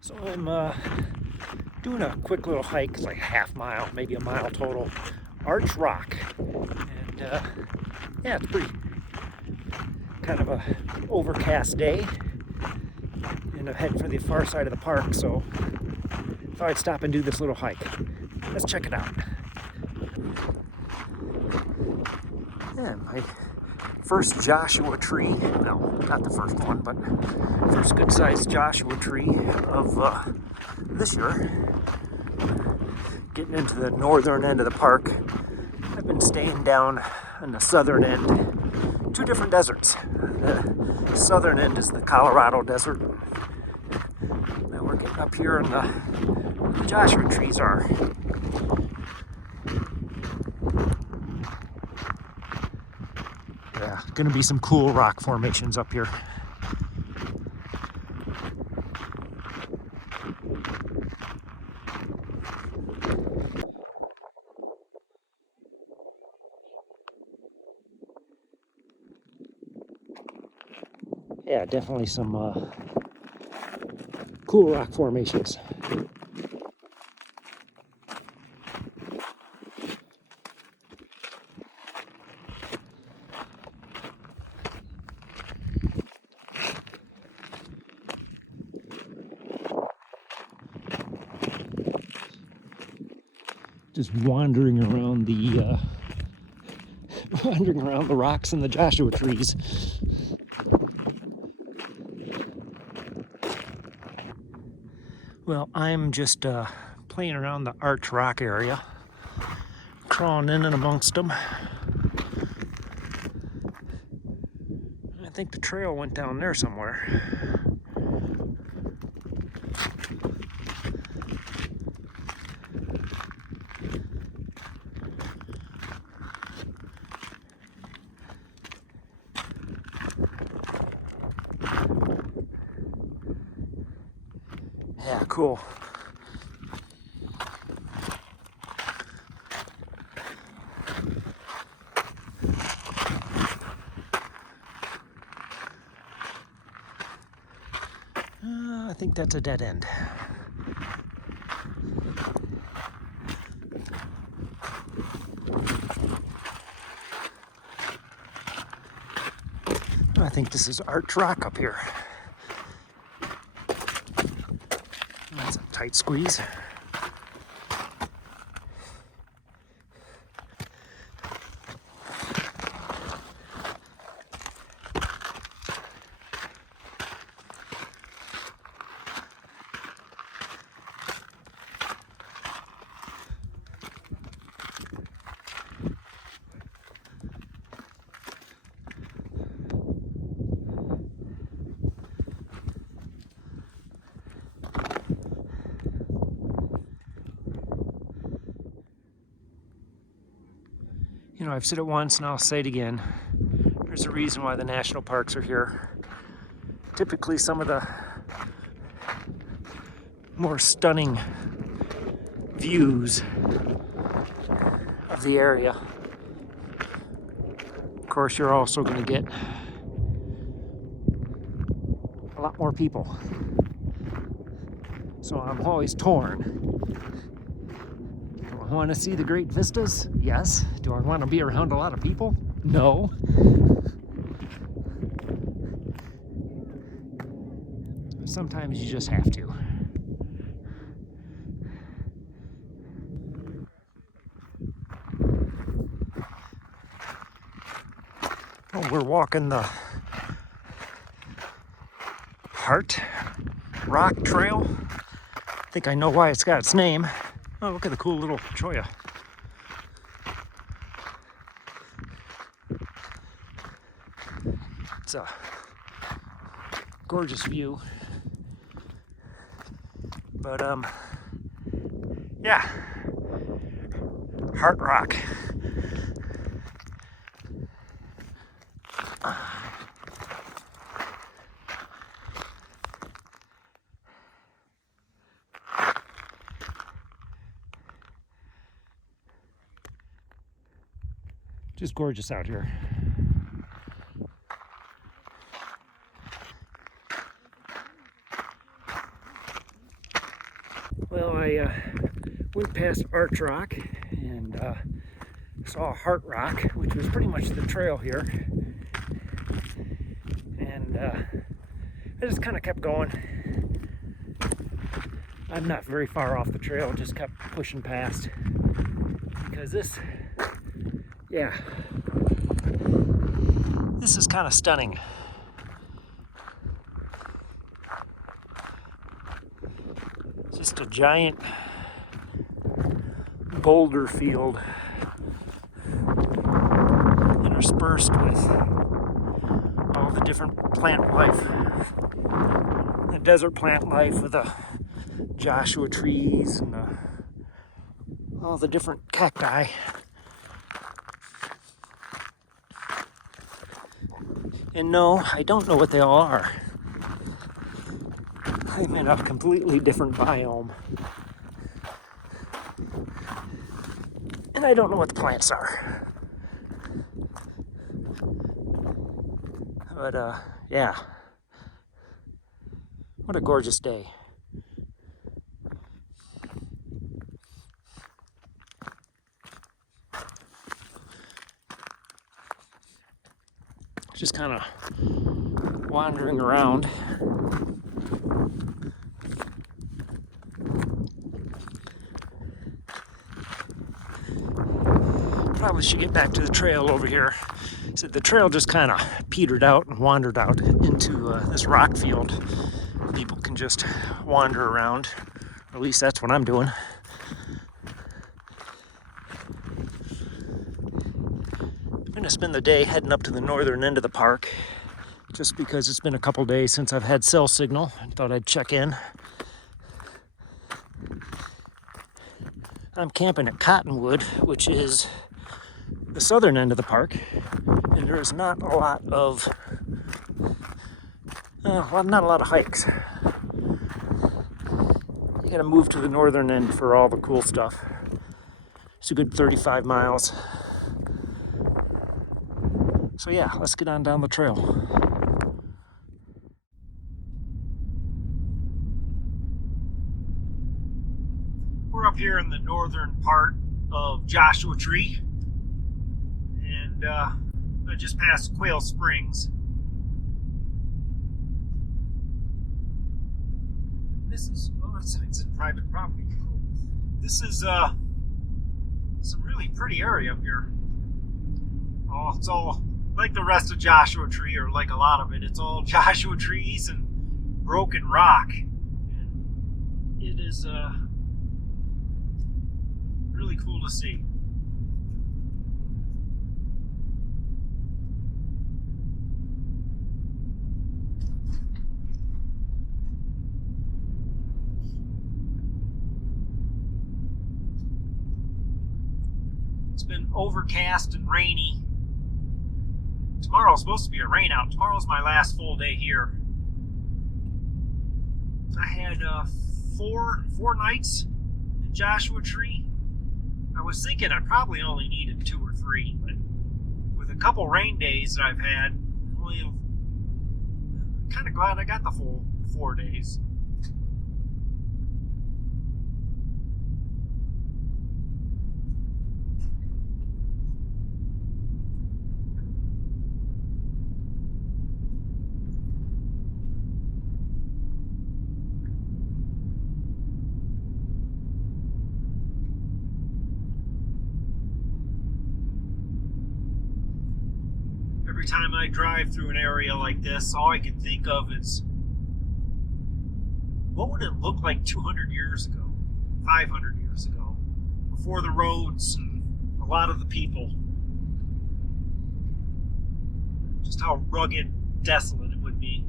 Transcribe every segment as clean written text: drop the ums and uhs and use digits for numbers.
So I'm doing a quick little hike. It's like a half mile, maybe a mile total. Arch Rock, and yeah, it's pretty kind of a overcast day, and I'm heading for the far side of the park. So thought I'd stop and do this little hike. Let's check it out. Yeah, my first Joshua tree. No, not the first one, but first good-sized Joshua tree of this year. Getting into the northern end of the park. I've been staying down on the southern end. Two different deserts. The southern end is the Colorado desert. Now we're getting up here and the Joshua trees are. Yeah, gonna be some cool rock formations up here. Yeah, definitely some cool rock formations. Just wandering around the wandering around the rocks and the Joshua trees. Well, I'm just playing around the Arch Rock area, crawling in and amongst them. I think the trail went down there somewhere. Yeah, cool. I think that's a dead end. I think this is Arch Rock up here. That's a tight squeeze. You know, I've said it once and I'll say it again. There's a reason why the national parks are here. Typically, some of the more stunning views of the area. Of course, you're also going to get a lot more people. So I'm always torn. Do I want to see the great vistas? Yes. Do I want to be around a lot of people? No. Sometimes you just have to. Oh, we're walking the Heart Rock Trail. I think I know why it's got its name. Oh, look at the cool little cholla. It's a gorgeous view. But yeah, Heart Rock. Just gorgeous out here. Well, I went past Arch Rock and saw Heart Rock, which was pretty much the trail here. And I just kind of kept going. I'm not very far off the trail, just kept pushing past. Because this is kind of stunning. It's just a giant boulder field interspersed with all the different plant life. The desert plant life with the Joshua trees and all the different cacti. And no, I don't know what they all are. I'm in a completely different biome. And I don't know what the plants are. But yeah. What a gorgeous day. Just kind of wandering around. Probably should get back to the trail over here. So the trail just kind of petered out and wandered out into this rock field. People can just wander around, or at least that's what I'm doing. I'm gonna spend the day heading up to the northern end of the park, just because it's been a couple days since I've had cell signal. I thought I'd check in. I'm camping at Cottonwood, which is the southern end of the park, and there is not a lot of hikes. You gotta move to the northern end for all the cool stuff. It's a good 35 miles. So yeah, let's get on down the trail. We're up here in the northern part of Joshua Tree, and I just passed Quail Springs. This is, it's private property. Cool. This is some really pretty area up here. Oh, it's all like the rest of Joshua Tree, or like a lot of it. It's all Joshua trees and broken rock. And it is really cool to see. It's been overcast and rainy. Tomorrow's supposed to be a rain out. Tomorrow's my last full day here. I had four nights in Joshua Tree. I was thinking I probably only needed 2 or 3, but with a couple rain days that I've had, I'm kind of glad I got the full 4 days. Every time I drive through an area like this, all I can think of is, what would it look like 200 years ago, 500 years ago, before the roads and a lot of the people? Just how rugged, desolate it would be.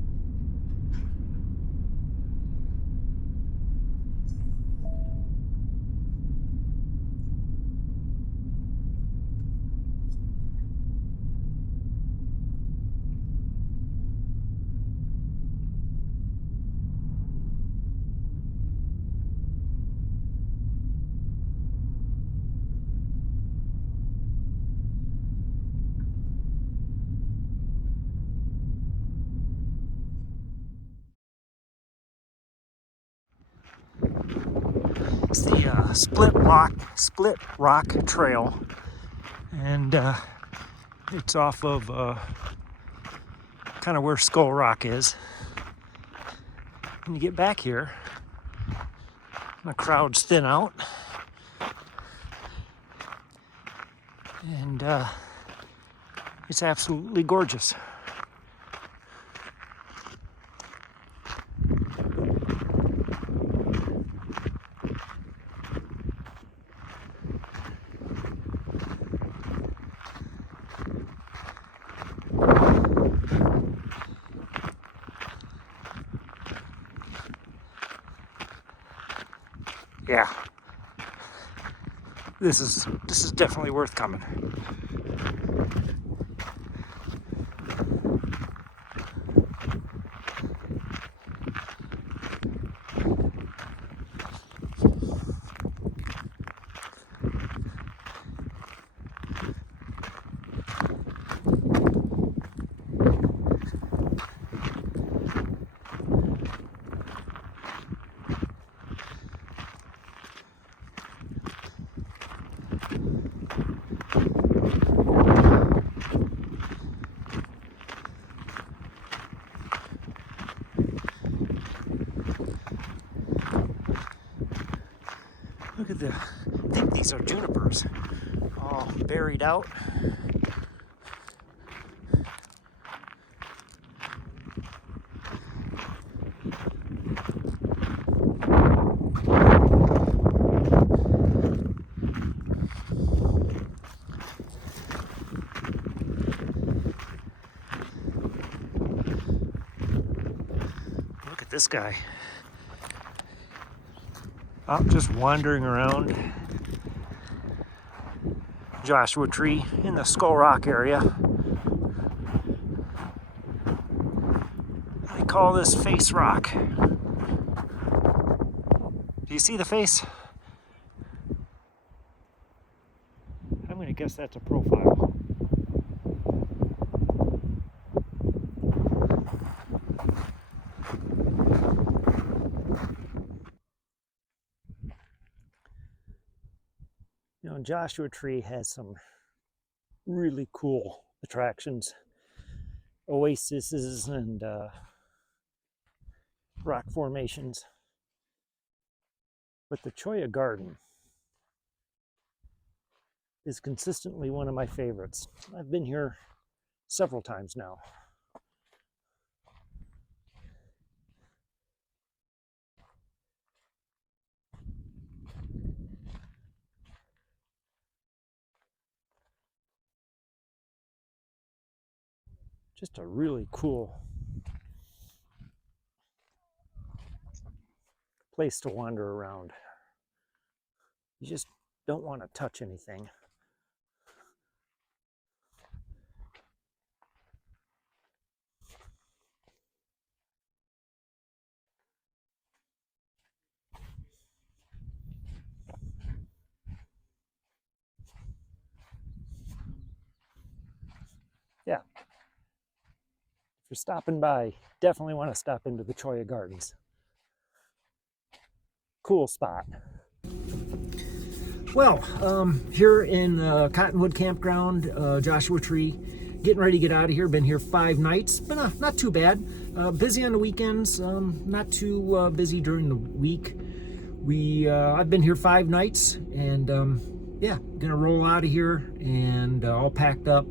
It's the Split Rock Trail, and it's off of kind of where Skull Rock is. When you get back here, the crowds thin out, and it's absolutely gorgeous. Yeah, this is definitely worth coming. Look at I think these are junipers, all buried out. Look at this guy. I'm just wandering around Joshua Tree in the Skull Rock area. I call this Face Rock. Do you see the face? I'm going to guess that's a profile. You know, Joshua Tree has some really cool attractions, oases and rock formations. But the Cholla Garden is consistently one of my favorites. I've been here several times now. Just a really cool place to wander around. You just don't want to touch anything. Yeah. If you're stopping by, definitely want to stop into the Cholla Gardens. Cool spot. Well, here in Cottonwood Campground, Joshua Tree, getting ready to get out of here. Been here 5 nights, but not too bad. Busy on the weekends, not too busy during the week. I've been here 5 nights, and yeah, gonna roll out of here and all packed up.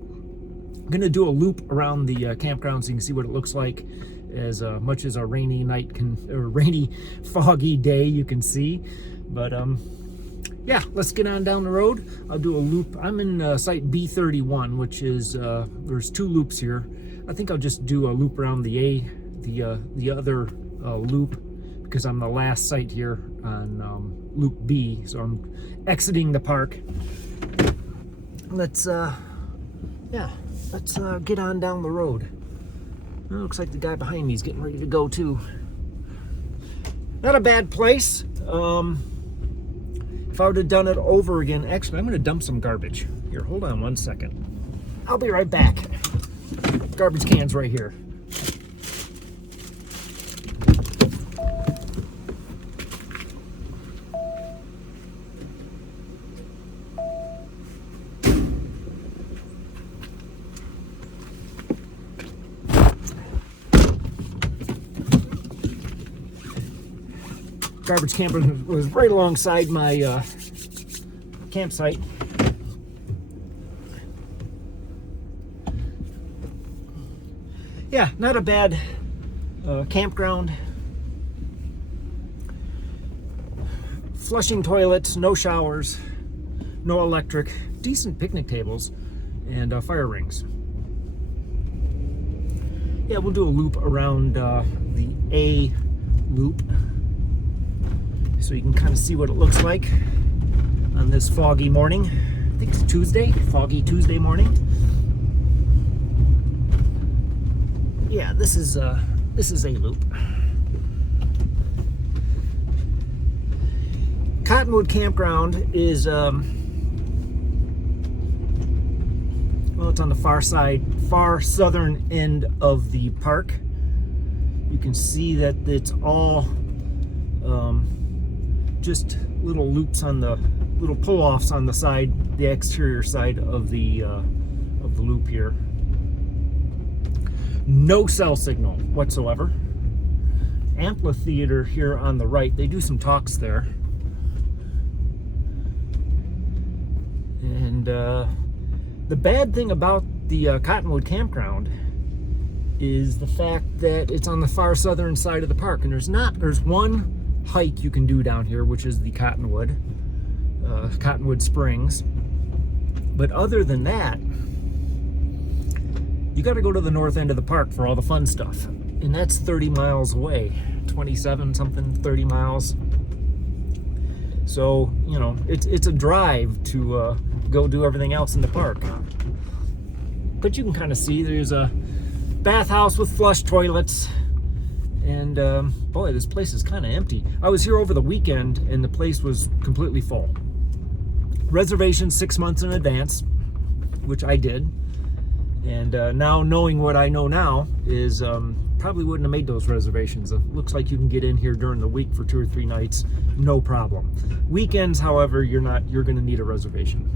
Gonna do a loop around the campground so you can see what it looks like, as much as a rainy night or rainy, foggy day you can see. But yeah, let's get on down the road. I'll do a loop. I'm in site B31, which is there's 2 loops here. I think I'll just do a loop around the other loop, because I'm the last site here on loop B. So I'm exiting the park. Let's get on down the road. It looks like the guy behind me is getting ready to go too. Not a bad place. If I would have done it over again, actually, I'm going to dump some garbage. Here, hold on 1 second. I'll be right back. Garbage can's right here. garbage camper was right alongside my campsite. Yeah, not a bad campground. Flushing toilets, no showers, no electric, decent picnic tables, and fire rings. Yeah, we'll do a loop around the A loop so you can kind of see what it looks like on this foggy morning. I think it's Tuesday, foggy Tuesday morning. Yeah, this is A loop. Cottonwood Campground is well, it's on the far southern end of the park. You can see that it's all just little loops on the little pull-offs on the side, the exterior side of the loop here. No cell signal whatsoever. Amphitheater here on the right. They do some talks there. And the bad thing about the Cottonwood Campground is the fact that it's on the far southern side of the park, and there's one hike you can do down here, which is the Cottonwood Springs. But other than that, you got to go to the north end of the park for all the fun stuff, and that's 30 miles away, 27 something, 30 miles. So, you know, it's a drive to go do everything else in the park. But you can kind of see there's a bathhouse with flush toilets, and boy, this place is kind of empty. I was here over the weekend and the place was completely full. Reservations 6 months in advance, which I did. And now knowing what I know now is probably wouldn't have made those reservations. It looks like you can get in here during the week for 2 or 3 nights, no problem. Weekends, however, you're going to need a reservation.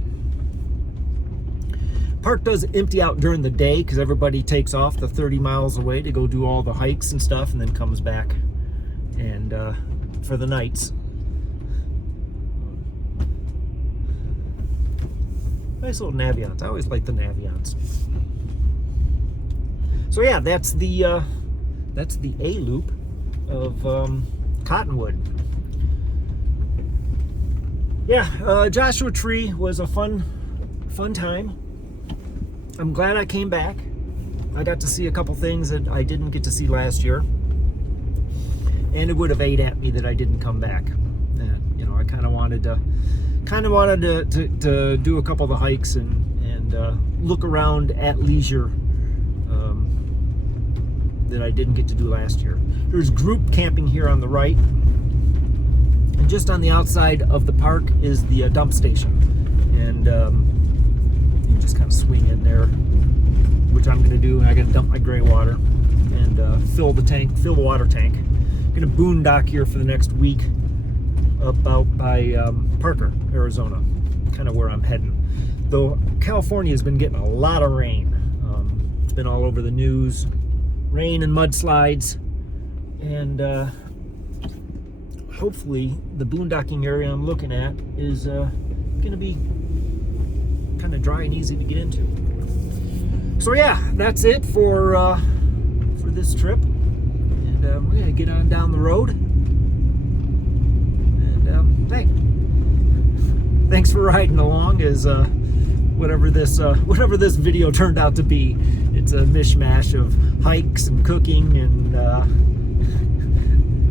Park does empty out during the day because everybody takes off the 30 miles away to go do all the hikes and stuff, and then comes back and for the nights. Nice little Navions. I always like the Navions. So yeah, that's the A loop of Cottonwood. Yeah, Joshua Tree was a fun time. I'm glad I came back. I got to see a couple things that I didn't get to see last year, and it would have ate at me that I didn't come back. And, you know, I kind of wanted to do a couple of the hikes and look around at leisure that I didn't get to do last year. There's group camping here on the right, and just on the outside of the park is the dump station, and you can just kind of swing in there, which I'm going to do. And I got to dump my gray water and fill the water tank. I'm going to boondock here for the next week about by Parker, Arizona, kind of where I'm heading. Though California has been getting a lot of rain. It's been all over the news. Rain and mudslides, and hopefully the boondocking area I'm looking at is going to be kind of dry and easy to get into. So yeah, that's it for this trip, and we're going to get on down the road. And hey, thanks for riding along as whatever this video turned out to be. It's a mishmash of hikes and cooking and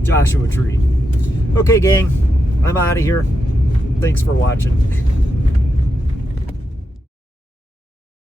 Joshua Tree. Okay, gang, I'm out of here. Thanks for watching.